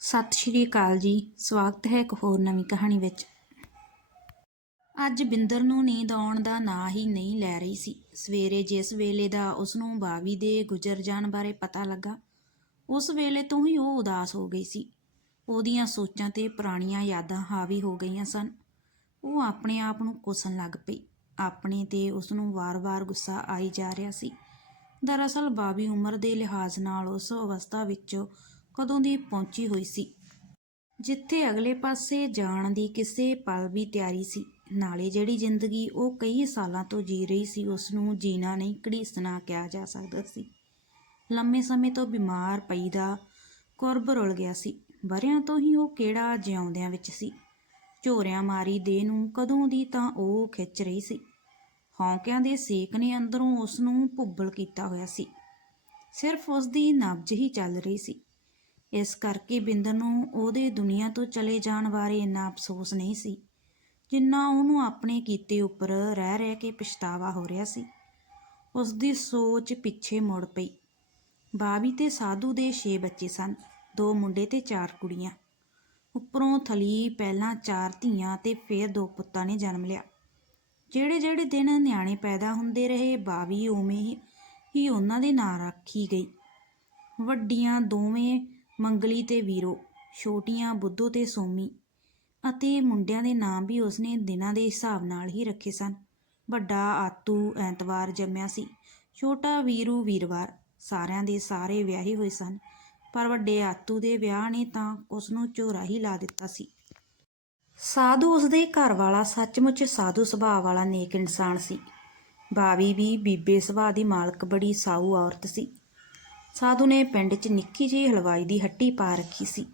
ਸਤਿ ਸ਼੍ਰੀ ਅਕਾਲ ਜੀ। ਸਵਾਗਤ ਹੈ ਇੱਕ ਹੋਰ ਨਵੀਂ ਕਹਾਣੀ ਵਿੱਚ। ਅੱਜ ਬਿੰਦਰ ਨੂੰ ਨੀਂਦ ਆਉਣ ਦਾ ਨਾਂ ਹੀ ਨਹੀਂ ਲੈ ਰਹੀ ਸੀ। ਸਵੇਰੇ ਜਿਸ ਵੇਲੇ ਦਾ ਉਸ ਨੂੰ ਬਾਵੀ ਦੇ ਗੁਜ਼ਰ ਜਾਣ ਬਾਰੇ ਪਤਾ ਲੱਗਾ, ਉਸ ਵੇਲੇ ਤੋਂ ਹੀ ਉਹ ਉਦਾਸ ਹੋ ਗਈ ਸੀ। ਉਹਦੀਆਂ ਸੋਚਾਂ ਤੇ ਪੁਰਾਣੀਆਂ ਯਾਦਾਂ ਹਾਵੀ ਹੋ ਗਈਆਂ ਸਨ। ਉਹ ਆਪਣੇ ਆਪ ਨੂੰ ਕੋਸਣ ਲੱਗ ਪਈ। ਆਪਣੇ ਤੇ ਉਸ ਨੂੰ ਵਾਰ-ਵਾਰ ਗੁੱਸਾ ਆਈ ਜਾ ਰਿਹਾ ਸੀ। ਦਰਅਸਲ ਬਾਵੀ ਉਮਰ ਦੇ ਲਿਹਾਜ਼ ਨਾਲ ਉਸ ਅਵਸਥਾ ਵਿੱਚ ਕਦੋਂ ਦੀ ਪਹੁੰਚੀ ਹੋਈ ਸੀ? ਜਿੱਥੇ ਅਗਲੇ ਪਾਸੇ ਜਾਣ ਦੀ ਕਿਸੇ ਪਲ ਵੀ ਤਿਆਰੀ ਸੀ। ਨਾਲੇ ਜਿਹੜੀ ਜ਼ਿੰਦਗੀ ਉਹ ਕਈ ਸਾਲਾਂ ਤੋਂ ਜੀ ਰਹੀ ਸੀ ਉਸ ਨੂੰ ਜੀਣਾ ਨਹੀਂ, ਘੜੀਸਣਾ ਕਿਹਾ ਜਾ ਸਕਦਾ ਸੀ। ਲੰਮੇ ਸਮੇਂ ਤੋਂ ਬਿਮਾਰ ਪਈ ਦਾ ਕੁਰਬ ਰੁਲ ਗਿਆ ਸੀ। ਵਰਿਆਂ ਤੋਂ ਹੀ ਉਹ ਕਿਹੜਾ ਜਿਉਂਦਿਆਂ ਵਿੱਚ ਸੀ? ਝੋਰਿਆਂ ਮਾਰੀ ਦੇ ਨੂੰ ਕਦੋਂ ਦੀ ਤਾਂ ਉਹ ਖਿੱਚ ਰਹੀ ਸੀ? ਹੌਂਕਿਆਂ ਦੇ ਸੇਕ ਨੇ ਅੰਦਰੋਂ ਉਸ ਨੂੰ ਭੁੱਬਲ ਕੀਤਾ ਹੋਇਆ ਸੀ। ਸਿਰਫ ਉਸ ਦੀ ਨਬਜ਼ ਹੀ ਚੱਲ ਰਹੀ ਸੀ। ਇਸ ਕਰਕੇ ਬਿੰਦਰ ਨੂੰ ਉਹਦੇ ਦੁਨੀਆ ਤੋਂ ਚਲੇ ਜਾਣ ਬਾਰੇ ਇੰਨਾ ਅਫਸੋਸ ਨਹੀਂ ਸੀ, ਜਿੰਨਾ ਉਹਨੂੰ ਆਪਣੇ ਕੀਤੇ ਉੱਪਰ ਰਹਿ ਰਹਿ ਕੇ ਪਛਤਾਵਾ ਹੋ ਰਿਹਾ ਸੀ। ਉਸ ਦੀ ਸੋਚ ਪਿੱਛੇ ਮੁੜ ਪਈ। ਬਾਬੀ ਤੇ ਸਾਧੂ ਦੇ 6 ਬੱਚੇ ਸਨ, ਦੋ ਮੁੰਡੇ ਤੇ ਚਾਰ ਕੁੜੀਆਂ। ਉੱਪਰੋਂ ਥਲੀ, ਪਹਿਲਾਂ ਚਾਰ ਧੀਆਂ ਤੇ ਫਿਰ ਦੋ ਪੁੱਤਾਂ ਨੇ ਜਨਮ ਲਿਆ। ਜਿਹੜੇ ਜਿਹੜੇ ਦਿਨ ਨਿਆਣੇ ਪੈਦਾ ਹੁੰਦੇ ਰਹੇ ਬਾਵੀ ਉਵੇਂ ਹੀ ਉਹਨਾਂ ਦੇ ਨਾਂ ਰੱਖੀ ਗਈ। ਵੱਡੀਆਂ ਦੋਵੇਂ ਮੰਗਲੀ ਤੇ ਵੀਰੋ, ਛੋਟੀਆਂ ਬੁੱਧੋ ਤੇ ਸੋਮੀ ਅਤੇ ਮੁੰਡਿਆਂ ਦੇ ਨਾਮ ਵੀ ਉਸਨੇ ਦਿਨਾਂ ਦੇ ਹਿਸਾਬ ਨਾਲ ਹੀ ਰੱਖੇ ਸਨ। ਵੱਡਾ ਆਤੂ ਐਤਵਾਰ ਜੰਮਿਆ ਸੀ। ਛੋਟਾ ਵੀਰੂ ਵੀਰਵਾਰ, ਸਾਰਿਆਂ ਦੇ ਸਾਰੇ ਵਿਆਹੇ ਹੋਏ ਸਨ, ਪਰ ਵੱਡੇ ਆਤੂ ਦੇ ਵਿਆਹ ਨੇ ਤਾਂ ਉਸ ਨੂੰ ਝੋਰਾ ਹੀ ਲਾ ਦਿੱਤਾ ਸੀ। ਸਾਧੂ ਉਸਦੇ ਘਰ ਵਾਲਾ ਸੱਚਮੁੱਚ ਸਾਧੂ ਸੁਭਾਅ ਵਾਲਾ ਨੇਕ ਇਨਸਾਨ ਸੀ। ਬਾਵੀ ਵੀ ਬੀਬੇ ਸੁਭਾਅ ਦੀ ਮਾਲਕ ਬੜੀ ਸਾਊ ਔਰਤ ਸੀ। ਸਾਧੂ ਨੇ ਪਿੰਡ 'ਚ ਨਿੱਕੀ ਜਿਹੀ ਹਲਵਾਈ ਦੀ ਹੱਟੀ ਪਾ ਰੱਖੀ ਸੀ।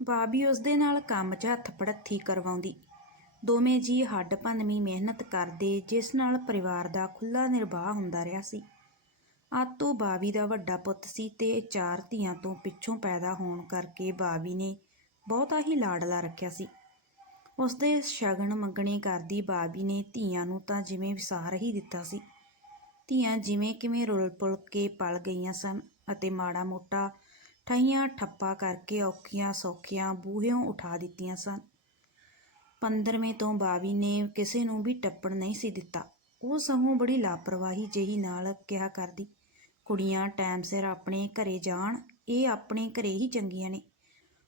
ਬਾਬੀ ਉਸ ਦੇ ਨਾਲ ਕੰਮ 'ਚ ਹੱਥ ਪੜੱਥੀ ਕਰਵਾਉਂਦੀ। ਦੋਵੇਂ ਜੀ ਹੱਡ ਭੰਨਵੀਂ ਮਿਹਨਤ ਕਰਦੇ, ਜਿਸ ਨਾਲ ਪਰਿਵਾਰ ਦਾ ਖੁੱਲਾ ਨਿਰਵਾਹ ਹੁੰਦਾ ਰਿਹਾ ਸੀ। ਆਤੂ ਬਾਬੀ ਦਾ ਵੱਡਾ ਪੁੱਤ ਸੀ ਤੇ ਚਾਰ ਧੀਆਂ ਤੋਂ ਪਿੱਛੋਂ ਪੈਦਾ ਹੋਣ ਕਰਕੇ ਬਾਬੀ ਨੇ ਬਹੁਤਾ ਹੀ ਲਾਡਲਾ ਰੱਖਿਆ ਸੀ। ਉਸ ਦੇ ਸ਼ਗਨ ਮੰਗਣੇ ਕਰਦੀ ਬਾਬੀ ਨੇ ਧੀਆਂ ਨੂੰ ਤਾਂ ਜਿਵੇਂ ਵਿਸਾਰ ਹੀ ਦਿੱਤਾ ਸੀ। ਧੀਆਂ ਜਿਵੇਂ ਕਿਵੇਂ ਰੁਲ ਪੁਲ ਕੇ ਪਲ ਗਈਆਂ ਸਨ ਅਤੇ ਮਾੜਾ ਮੋਟਾ ਠਹੀਆਂ ਠੱਪਾ ਕਰਕੇ ਔਖੀਆਂ ਸੌਖੀਆਂ ਬੂਹਿਓਂ ਉਠਾ ਦਿੱਤੀਆਂ ਸਨ। 15ਵੇਂ ਤੋਂ ਬਾਵੀ ਨੇ ਕਿਸੇ ਨੂੰ ਵੀ ਟੱਪਣ ਨਹੀਂ ਸੀ ਦਿੱਤਾ। ਉਹ ਸਗੋਂ ਬੜੀ ਲਾਪਰਵਾਹੀ ਜਿਹੀ ਨਾਲ ਕਿਹਾ ਕਰਦੀ, ਕੁੜੀਆਂ, ਟਾਈਮ ਸਿਰ ਆਪਣੇ ਘਰੇ ਜਾਣ, ਇਹ ਆਪਣੇ ਘਰੇ ਹੀ ਚੰਗੀਆਂ ਨੇ।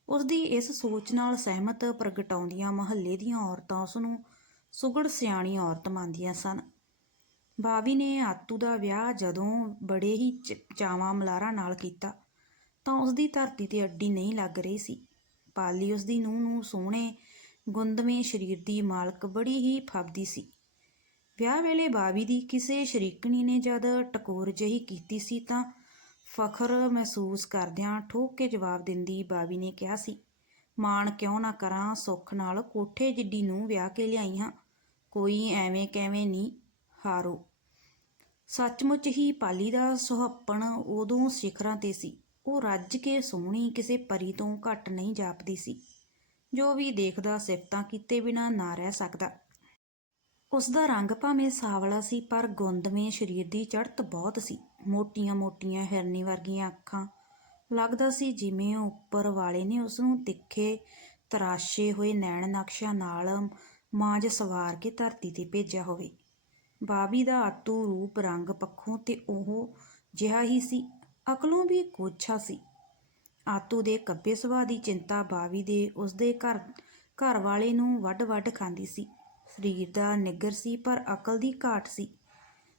ਉਸ ਦੀ ਇਸ ਸੋਚ ਨਾਲ ਸਹਿਮਤ ਪ੍ਰਗਟਾਉਂਦੀਆਂ ਮਹੱਲੇ ਦੀਆਂ ਔਰਤਾਂ ਉਸ ਨੂੰ ਸੁਗੜ ਸਿਆਣੀ ਔਰਤ ਮੰਨਦੀਆਂ ਸਨ। ਬਾਵੀ ਨੇ ਆਤੂ ਦਾ ਵਿਆਹ ਜਦੋਂ ਬੜੇ ਹੀ ਚਾਵਾਂ ਮਲਾਰਾਂ ਨਾਲ ਕੀਤਾ, ਤਾਂ ਉਸ ਦੀ ਧਰਤੀ ਤੇ ਅੱਡੀ ਨਹੀਂ ਲੱਗ ਰਹੀ ਸੀ। ਪਾਲੀ ਉਸ ਦੀ ਨੂੰਹ ਨੂੰ ਸੋਹਣੇ ਗੁੰਦਵੇਂ ਸਰੀਰ ਦੀ ਮਾਲਕ ਬੜੀ ਹੀ ਫੱਬਦੀ ਸੀ। ਵਿਆਹ ਵੇਲੇ ਬਾਵੀ ਦੀ ਕਿਸੇ ਸ਼ਰੀਕਣੀ ਨੇ ਜਦ ਟਕੋਰ ਜਹੀ ਕੀਤੀ ਸੀ ਤਾਂ ਫਖਰ ਮਹਿਸੂਸ ਕਰਦਿਆਂ ਠੋਕ ਕੇ ਜਵਾਬ ਦਿੰਦੀ ਬਾਵੀ ਨੇ ਕਿਹਾ ਸੀ, ਮਾਣ ਕਿਉਂ ਨਾ ਕਰਾਂ, ਸੁੱਖ ਨਾਲ ਕੋਠੇ ਜਿੱਡੀ ਨੂੰ ਵਿਆਹ ਕੇ ਲਿਆਈ ਹਾਂ, ਕੋਈ ਐਵੇਂ ਕਿਵੇਂ ਨਹੀਂ ਹਾਰੋ। ਸੱਚਮੁੱਚ ਹੀ ਪਾਲੀ ਦਾ ਸੁਹੱਪਣ ਉਦੋਂ ਸਿਖਰਾਂ ਤੇ ਸੀ। ਉਹ ਰੱਜ ਕੇ ਸੋਹਣੀ ਕਿਸੇ ਪਰੀ ਤੋਂ ਘੱਟ ਨਹੀਂ ਜਾਪਦੀ ਸੀ, ਜੋ ਵੀ ਦੇਖਦਾ ਸਿਫਤਾਂ ਕੀਤੇ ਬਿਨਾ ਨਾ ਰਹਿ ਸਕਦਾ। ਉਸ ਦਾ ਰੰਗ ਭਾਵੇਂ ਸਾਵਲਾ ਸੀ, ਪਰ ਗੁੰਦਵੇਂ ਸਰੀਰ ਦੀ ਚੜ੍ਹਤ ਬਹੁਤ ਸੀ। ਮੋਟੀਆਂ-ਮੋਟੀਆਂ ਹਿਰਨੀ ਵਰਗੀਆਂ ਅੱਖਾਂ ਲੱਗਦਾ ਸੀ ਜਿਵੇਂ ਉੱਪਰ ਵਾਲੇ ਨੇ ਉਸ ਨੂੰ ਤਿੱਖੇ ਤਰਾਸ਼ੇ ਹੋਏ ਨੈਣ ਨਕਸ਼ਾਂ ਨਾਲ ਮਾਂਜ ਸਵਾਰ ਕੇ ਧਰਤੀ ਤੇ ਭੇਜਿਆ ਹੋਵੇ। ਬਾਬੀ ਦਾ ਆਤੂ ਰੂਪ ਰੰਗ ਪੱਖੋਂ ਤੇ ਉਹ ਜਿਹਾ ਹੀ ਸੀ, ਅਕਲੋਂ ਵੀ ਕੋਛਾ ਸੀ। ਆਤੂ ਦੇ ਕੱਬੇ ਸੁਭਾਅ ਦੀ ਚਿੰਤਾ ਬਾਬੀ ਦੇ ਉਸਦੇ ਘਰ ਘਰ ਵਾਲੇ ਨੂੰ ਵੱਡ-ਵੱਡ ਖਾਂਦੀ ਸੀ। ਸਰੀਰ ਦਾ ਨਿੱਗਰ ਸੀ, ਪਰ ਅਕਲ ਦੀ ਘਾਟ ਸੀ।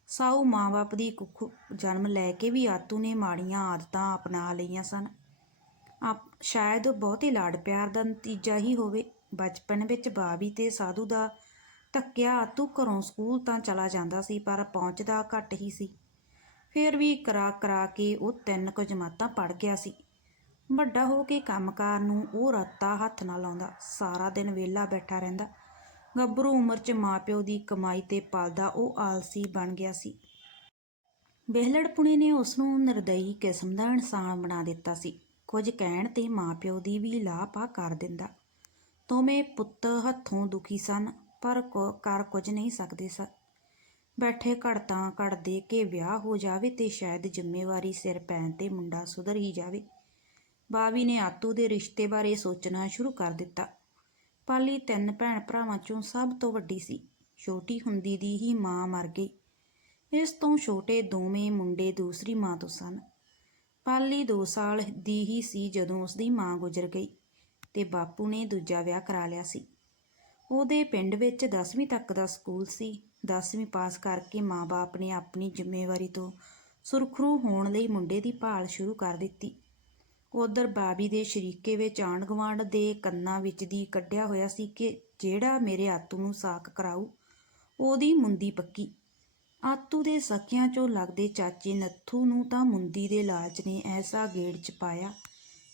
ਸਾਊ ਮਾਂ-ਬਾਪ ਦੀ ਕੁੱਖ ਜਨਮ ਲੈ ਕੇ ਵੀ ਆਤੂ ਨੇ ਮਾੜੀਆਂ ਆਦਤਾਂ ਅਪਣਾ ਲਈਆਂ ਸਨ। ਆਪ ਸ਼ਾਇਦ ਬਹੁਤੇ ਲਾੜ ਪਿਆਰ ਦਾ ਨਤੀਜਾ ਹੀ ਹੋਵੇ। ਬਚਪਨ ਵਿੱਚ ਬਾਬੀ ਤੇ ਸਾਧੂ ਦਾ ਧੱਕਿਆ, ਤੂੰ ਘਰੋਂ ਸਕੂਲ ਤਾਂ ਚਲਾ ਜਾਂਦਾ ਸੀ, ਪਰ ਪਹੁੰਚਦਾ ਘੱਟ ਹੀ ਸੀ। ਫਿਰ ਵੀ ਕਰਾ ਕਰਾ ਕੇ ਉਹ ਤਿੰਨ ਕੁ ਜਮਾਤਾਂ ਪੜ ਗਿਆ ਸੀ। ਵੱਡਾ ਹੋ ਕੇ ਕੰਮਕਾਰ ਨੂੰ ਉਹ ਰੱਤਾ ਹੱਥ ਨਾਲ ਲਾਉਂਦਾ, ਸਾਰਾ ਦਿਨ ਵਿਹਲਾ ਬੈਠਾ ਰਹਿੰਦਾ। ਗੱਭਰੂ ਉਮਰ 'ਚ ਮਾਪਿਓ ਦੀ ਕਮਾਈ ਤੇ ਪਲਦਾ ਉਹ ਆਲਸੀ ਬਣ ਗਿਆ ਸੀ। ਵਿਹਲੜਪੁਣੇ ਨੇ ਉਸ ਨੂੰ ਨਿਰਦਈ ਕਿਸਮ ਦਾ ਇਨਸਾਨ ਬਣਾ ਦਿੱਤਾ ਸੀ। ਕੁਝ ਕਹਿਣ ਤੇ ਮਾਪਿਓ ਦੀ ਵੀ ਲਾਪਾ ਕਰ ਦਿੰਦਾ। ਦੋਵੇਂ ਪੁੱਤ ਹੱਥੋਂ ਦੁਖੀ ਸਨ। ਪਰ ਕੁ- ਕਰ ਕੁਝ ਨਹੀਂ ਸਕਦੇ ਸਨ ਬੈਠੇ ਘੜਤਾਂ ਘੜਦੇ ਕਿ ਵਿਆਹ ਹੋ ਜਾਵੇ ਤੇ ਸ਼ਾਇਦ ਜ਼ਿੰਮੇਵਾਰੀ ਸਿਰ ਪੈਣ ਤੇ ਮੁੰਡਾ ਸੁਧਰ ਹੀ ਜਾਵੇ। ਬਾਵੀ ਨੇ ਆਤੂ ਦੇ ਰਿਸ਼ਤੇ ਬਾਰੇ ਸੋਚਣਾ ਸ਼ੁਰੂ ਕਰ ਦਿੱਤਾ। ਪਾਲੀ ਤਿੰਨ ਭੈਣ ਭਰਾਵਾਂ ਚੋਂ ਸਭ ਤੋਂ ਵੱਡੀ ਸੀ। ਛੋਟੀ ਹੁੰਦੀ ਦੀ ਹੀ ਮਾਂ ਮਰ ਗਈ। ਇਸ ਤੋਂ ਛੋਟੇ ਦੋਵੇਂ ਮੁੰਡੇ ਦੂਸਰੀ ਮਾਂ ਤੋਂ ਸਨ। ਪਾਲੀ 2 ਸਾਲ ਦੀ ਹੀ ਸੀ ਜਦੋਂ ਉਸਦੀ ਮਾਂ ਗੁਜ਼ਰ ਗਈ ਤੇ ਬਾਪੂ ਨੇ ਦੂਜਾ ਵਿਆਹ ਕਰਾ ਲਿਆ ਸੀ। ਉਹਦੇ ਪਿੰਡ ਵਿੱਚ 10ਵੀਂ ਤੱਕ ਦਾ ਸਕੂਲ ਸੀ। 10ਵੀਂ ਪਾਸ ਕਰਕੇ ਮਾਂ-ਬਾਪ ਨੇ ਆਪਣੀ ਜ਼ਿੰਮੇਵਾਰੀ ਤੋਂ ਸੁਰਖਰੂ ਹੋਣ ਲਈ ਮੁੰਡੇ ਦੀ ਭਾਲ ਸ਼ੁਰੂ ਕਰ ਦਿੱਤੀ। ਉਧਰ ਬਾਬੀ ਦੇ ਸ਼ਰੀਕੇ ਵਿੱਚ ਆਂਢ ਗੁਆਂਢ ਦੇ ਕੰਨਾਂ ਵਿੱਚ ਦੀ ਕੱਢਿਆ ਹੋਇਆ ਸੀ ਕਿ ਜਿਹੜਾ ਮੇਰੇ ਆਤੂ ਨੂੰ ਸਾਕ ਕਰਾਊ, ਉਹਦੀ ਮੁੰਦੀ ਪੱਕੀ। ਆਤੂ ਦੇ ਸਕਿਆਂ ਚੋਂ ਲੱਗਦੇ ਚਾਚੇ ਨੱਥੂ ਨੂੰ ਤਾਂ ਮੁੰਦੀ ਦੇ ਲਾਲਚ ਨੇ ਐਸਾ ਗੇੜ ਚ ਪਾਇਆ